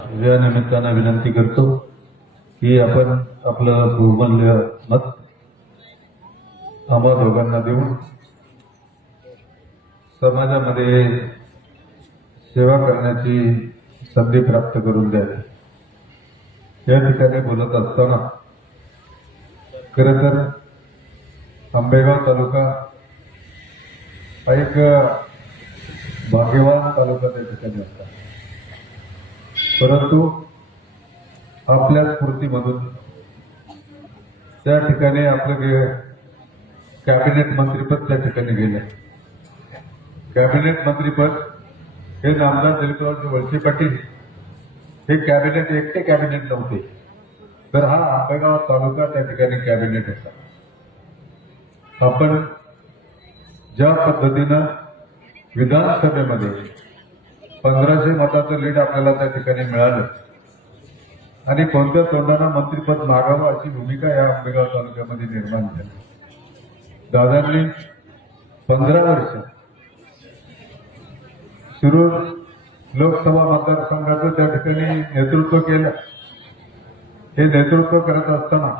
या निमित्तानं विनंती करतो की आपण आपलं बहुमूल्य मत आम्हा दोघांना देऊन समाजामध्ये सेवा करण्याची संधी प्राप्त करून द्यावी। या ठिकाणी बोलत असताना खरं तर आंबेगाव तालुका हा एक भाग्यवान तालुका त्या ठिकाणी असतात, परंतु आपल्या स्फूर्तीमधून त्या ठिकाणी आपलं कॅबिनेट मंत्रीपद त्या ठिकाणी गेलं। कॅबिनेट मंत्रीपद हे नामदार दिलीपरावजी वळसे पाटील हे कॅबिनेट एकटे कॅबिनेट नव्हते, तर हा आंबेगाव तालुका त्या ठिकाणी कॅबिनेट होता। आपण ज्या पद्धतीनं विधानसभेमध्ये 1500 मताचं लीड आपल्याला त्या ठिकाणी मिळालं आणि कोणत्या तोंडानं मंत्रिपद मागावं अशी भूमिका या आंबेगाव तालुक्यामध्ये निर्माण झाली। दादांनी 15 वर्ष शिरूर लोकसभा मतदारसंघाचं त्या ठिकाणी नेतृत्व केलं। हे नेतृत्व करत असताना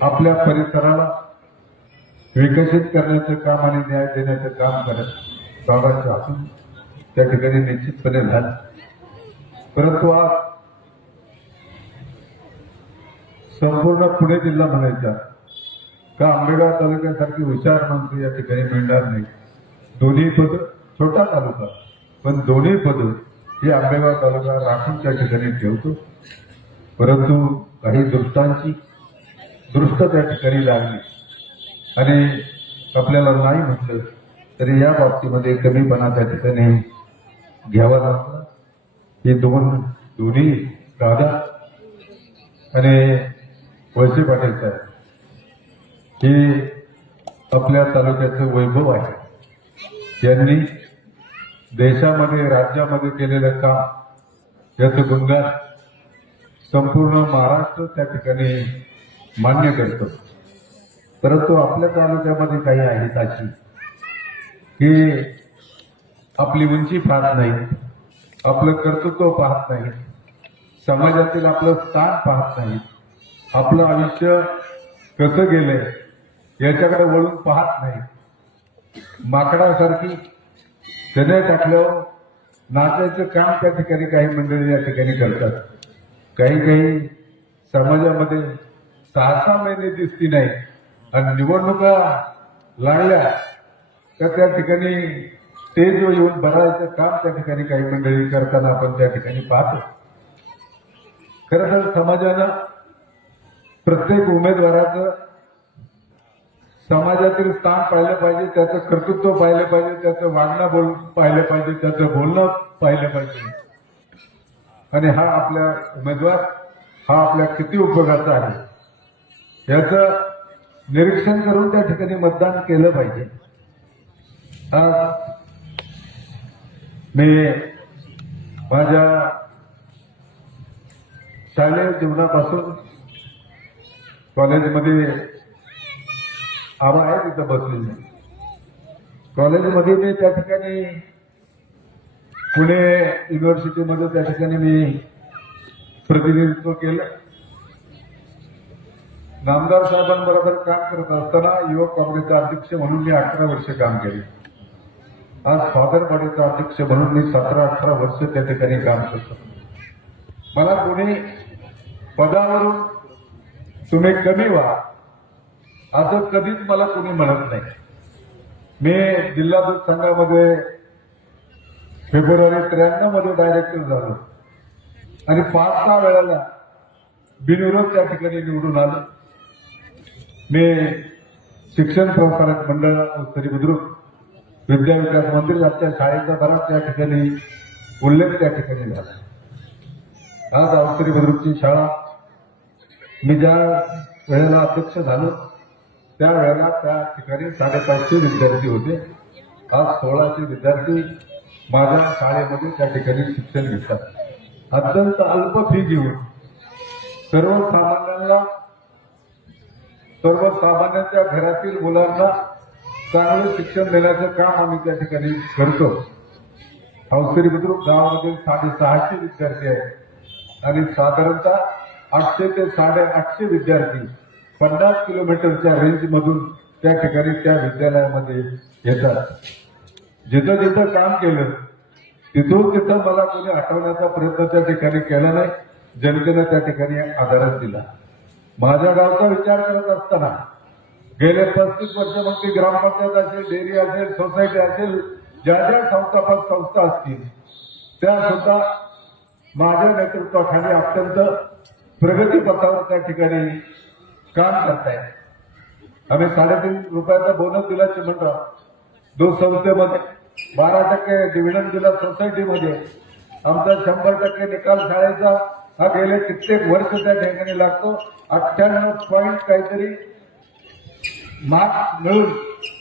आपल्या परिसराला विकसित करण्याचं काम आणि न्याय देण्याचं काम करत बाबांच्या हातून त्या ठिकाणी निश्चितपणे झालं। परंतु आज संपूर्ण पुणे जिल्हा म्हणायचा का आंबेगाव तालुक्यासारखी हुशार माणसं या ठिकाणी मिळणार नाही। दोन्ही पद, छोटा तालुका पण दोन्ही पद ही आंबेगाव तालुका राखून त्या ठिकाणी ठेवतो। परंतु काही दृष्टांची दृष्ट त्या ठिकाणी लागली आणि आपल्याला नाही म्हटलं तरी या बाबतीमध्ये कमीपणा त्या ठिकाणी घ्यावा लागला। हे दोन्ही दादा आणि वळसे पाटील साहेब हे आपल्या तालुक्याचं वैभव आहे। यांनी देशामध्ये राज्यामध्ये केलेलं काम याचं गुणगान संपूर्ण महाराष्ट्र त्या ठिकाणी मान्य करतो। परंतु आपल्या तालुक्यामध्ये काही आहेत अशी की आपली उंची पाहत नाही, आपलं कर्तृत्व पाहत नाही, समाजातील आपलं स्थान पाहत नाही, आपलं आयुष्य कसं गेलंय याच्याकडे वळून पाहत नाही। माकडासारखी त्याने टाकल्यावर नाचायचं काम त्या ठिकाणी काही मंडळी या ठिकाणी करतात। काही समाजामध्ये 6-6 महिने दिसती नाही आणि निवडणुका लागल्या तर त्या ठिकाणी स्टेजवर येऊन भरायचं काम त्या ठिकाणी काही मंडळी करताना आपण त्या ठिकाणी पाहतो। खरं तर समाजानं प्रत्येक उमेदवाराचं समाजातील स्थान पाहिलं पाहिजे, त्याचं कर्तृत्व पाहिलं पाहिजे, त्याचं वागणं पाहिलं पाहिजे, त्याचं बोलणं पाहिलं पाहिजे आणि हा आपल्या उमेदवार हा आपल्या किती उपयोगाचा आहे याचं निरीक्षण करून त्या ठिकाणी मतदान केलं पाहिजे। मी माझ्या शालेय जीवनापासून कॉलेजमध्ये आबा आहे तिथं बसलेले, कॉलेजमध्ये मी त्या ठिकाणी पुणे युनिव्हर्सिटीमध्ये त्या ठिकाणी मी प्रतिनिधित्व केलं। नामदार साहेबांबरोबर काम करत असताना युवक काँग्रेसचे अध्यक्ष म्हणून मी 18 वर्ष काम केले। आज फादर बॉडीचा अध्यक्ष म्हणून मी 17-18 वर्ष त्या ठिकाणी काम करतो। मला कोणी पदावरून तुम्ही कमी व्हा असं कधीच मला कोणी म्हणत नाही। मी जिल्हा दूध संघामध्ये फेब्रुवारी 93 मध्ये डायरेक्टर झालो आणि 5-6 वेळेला बिनविरोध त्या ठिकाणी निवडून आलो। मी शिक्षण प्रसारक मंडळ अवसरी बुद्रुक विद्या विकास मंत्री आमच्या शाळेचा बराच त्या ठिकाणी उल्लेख त्या ठिकाणी झाला। आज अवसरी बुद्रुकची शाळा मी ज्या वेळेला अध्यक्ष झालो त्यावेळेला त्या ठिकाणी 550 विद्यार्थी होते। आज 1600 विद्यार्थी माझ्या शाळेमध्ये त्या ठिकाणी शिक्षण घेतात। अत्यंत अल्प फी घेऊन सर्वसामान्यांच्या घरातील मुलांना चांगले शिक्षण देण्याचं काम आम्ही त्या ठिकाणी करतो। हौसरी बुद्रुक गावामध्ये 650 विद्यार्थी आहेत आणि साधारणतः 800 ते 850 विद्यार्थी 50 किलोमीटरच्या रेंज मधून त्या ठिकाणी त्या विद्यालयामध्ये येतात. जिथं जिथं काम केलं तिथून तिथं मला कोणी हटवण्याचा प्रयत्न त्या ठिकाणी केला नाही. जनतेनं त्या ठिकाणी आधारच दिला. माझ्या गावचा विचार करत असताना गेले 35 वर्ष मग ती ग्रामपंचायत असेल, डेअरी असेल, सोसायटी असेल, ज्या ज्या संस्थापक संस्था असतील त्या सुद्धा माझ्या नेतृत्वाखाली अत्यंत प्रगतीपथावर त्या ठिकाणी काम करतायत. आम्ही 3.5 रुपयाचा बोनस दिला चिमणराव दूध संस्थेमध्ये, 12% डिव्हिडंड दिला सोसायटीमध्ये, आमचा 100% निकाल शाळेचा हा गेले कित्येक वर्ष त्या ठिकाणी लागतो. 98 पॉईंट काहीतरी मार्क्स मिळून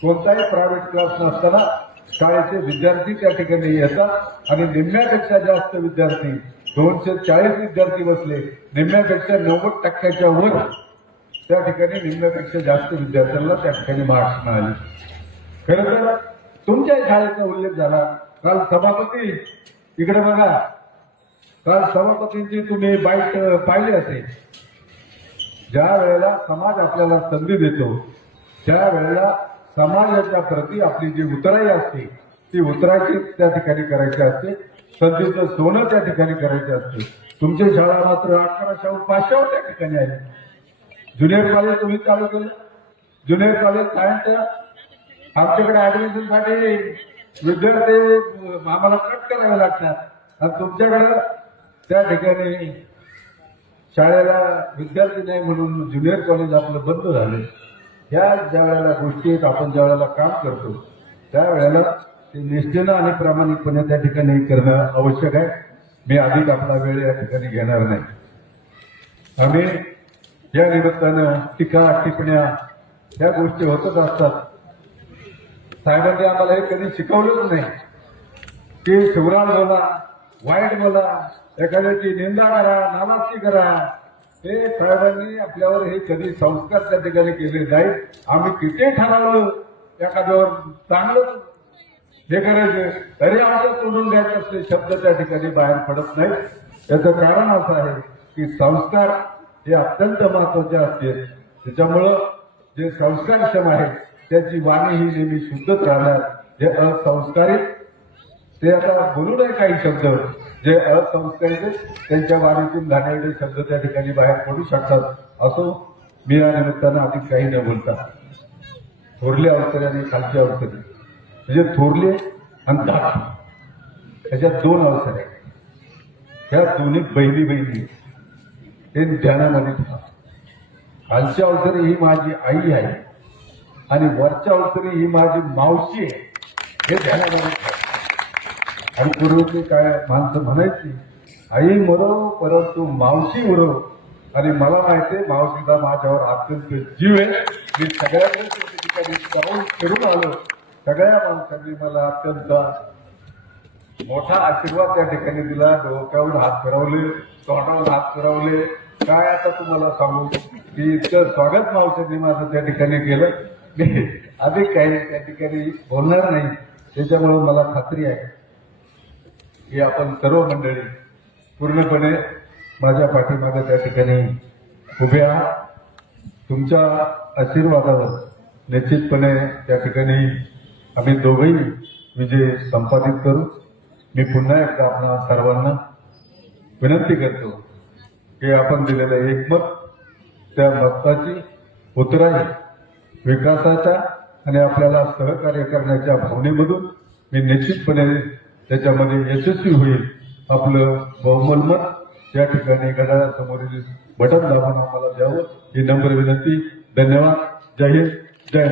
कोणताही प्रायव्हेट क्लास नसताना शाळेचे विद्यार्थी त्या ठिकाणी येतात आणि निम्म्यापेक्षा जास्त विद्यार्थी 240 विद्यार्थी बसले. निम्म्यापेक्षा 90% वर त्या ठिकाणी निम्म्यापेक्षा जास्त विद्यार्थ्यांना त्या ठिकाणी मार्क्स मिळाले. खरं तर तुमच्या शाळेचा उल्लेख झाला. काल सभापती इकडे बघा, काल सभापतींची तुम्ही बाईट पाहिली असेल. ज्या वेळेला समाज आपल्याला संधी देतो त्या वेळेला समाजाच्या प्रती आपली जी उतराई असते ती उतरायची त्या ठिकाणी करायची असते. संधीचं सोनं त्या ठिकाणी करायचं असते. तुमची शाळा मात्र 1100 500 त्या ठिकाणी आहे. ज्युनियर कॉलेज तुम्ही चालू केलं. ज्युनियर कॉलेज सायन्सच्या आमच्याकडे ऍडमिशन साठी विद्यार्थी आम्हाला कट करावे लागतात आणि तुमच्याकडे त्या ठिकाणी शाळेला विद्यार्थी नाही म्हणून ज्युनियर कॉलेज आपलं बंद झालं. ह्या ज्या वेळेला गोष्टी आपण ज्या वेळेला काम करतो त्यावेळेला ते निष्ठेनं आणि प्रामाणिकपणे त्या ठिकाणी करणं आवश्यक आहे. मी अधिक आपला वेळ या ठिकाणी घेणार नाही. आम्ही या निमित्तानं टीका टिप्पण्या ह्या गोष्टी होतच असतात. साहेबांनी आम्हाला हे कधी शिकवलंच नाही की शिवराम बोला, वाईट बोला, एखाद्याची निंदा करा, नाराजगी करा. हे साहेबांनी आपल्यावर हे कधी संस्कार त्या ठिकाणी केले नाहीत. आम्ही किती ठरवलं एखाद्यावर चांगलं हे करायचे तरी आमच्या तोडून द्यायचे असले शब्द त्या ठिकाणी बाहेर पडत नाहीत. याचं कारण असं आहे की संस्कार हे अत्यंत महत्वाचे असते. त्याच्यामुळं जे संस्कारक्षम आहे त्याची वाणी ही नेहमी शुद्धच राहणार. जे असंस्कारित ते आता बोलू नये काही शब्द, जे असंस्कारित त्यांच्या वाणीतून घाणेरडे शब्द त्या ठिकाणी बाहेर पडू शकतात. असो, मी या निमित्तानं अधिक काही न बोलता थोरले अवसरे आणि खालचे अवसरे म्हणजे थोरले आणि धाक याच्यात 2 अवसर आहेत. ह्या दोन्ही बहिणी हे ध्यानामध्ये ठेवा. खालच्या अवसरे ही माझी आई आहे आणि वरच्या अवसरे ही माझी मावशी आहे हे ध्यानामध्ये ठेवा. आणि पूर्वीची काय माणसं म्हणायची, आई मरो परंतु मावशी उरो. आणि मला माहिती आहे मावशीचा माझ्यावर अत्यंत जीव आहे. मी सगळ्यांनी ठिकाणी पाऊल फिरून आलो. सगळ्या माणसांनी मला अत्यंत मोठा आशीर्वाद त्या ठिकाणी दिला. डोक्यावर हात फिरवले, तोंडावर हात फिरवले. काय आता तुम्हाला सांगू की इतकं स्वागत मावशींनी माझं त्या ठिकाणी केलं. मी अधिक काही त्या ठिकाणी बोलणार नाही. त्याच्यामुळे मला खात्री आहे की आपण सर्व मंडळी पूर्णपणे माझ्या पाठीमागे त्या ठिकाणी उभे आहात. तुमच्या आशीर्वादावर निश्चितपणे त्या ठिकाणी आम्ही दोघंही विजय संपादित करू. मी पुन्हा एकदा आपल्या सर्वांना विनंती करतो की आपण दिलेलं एकमत, त्या मताची उतराई विकासाच्या आणि आपल्याला सहकार्य करण्याच्या भावनेमधून मी निश्चितपणे त्याच्यामध्ये यशस्वी होईल. आपलं बहुमोल मत या ठिकाणी घड्याळासमोरील बटन दाबून आम्हाला द्यावं ही नम्र विनंती. धन्यवाद. जय हिंद, जय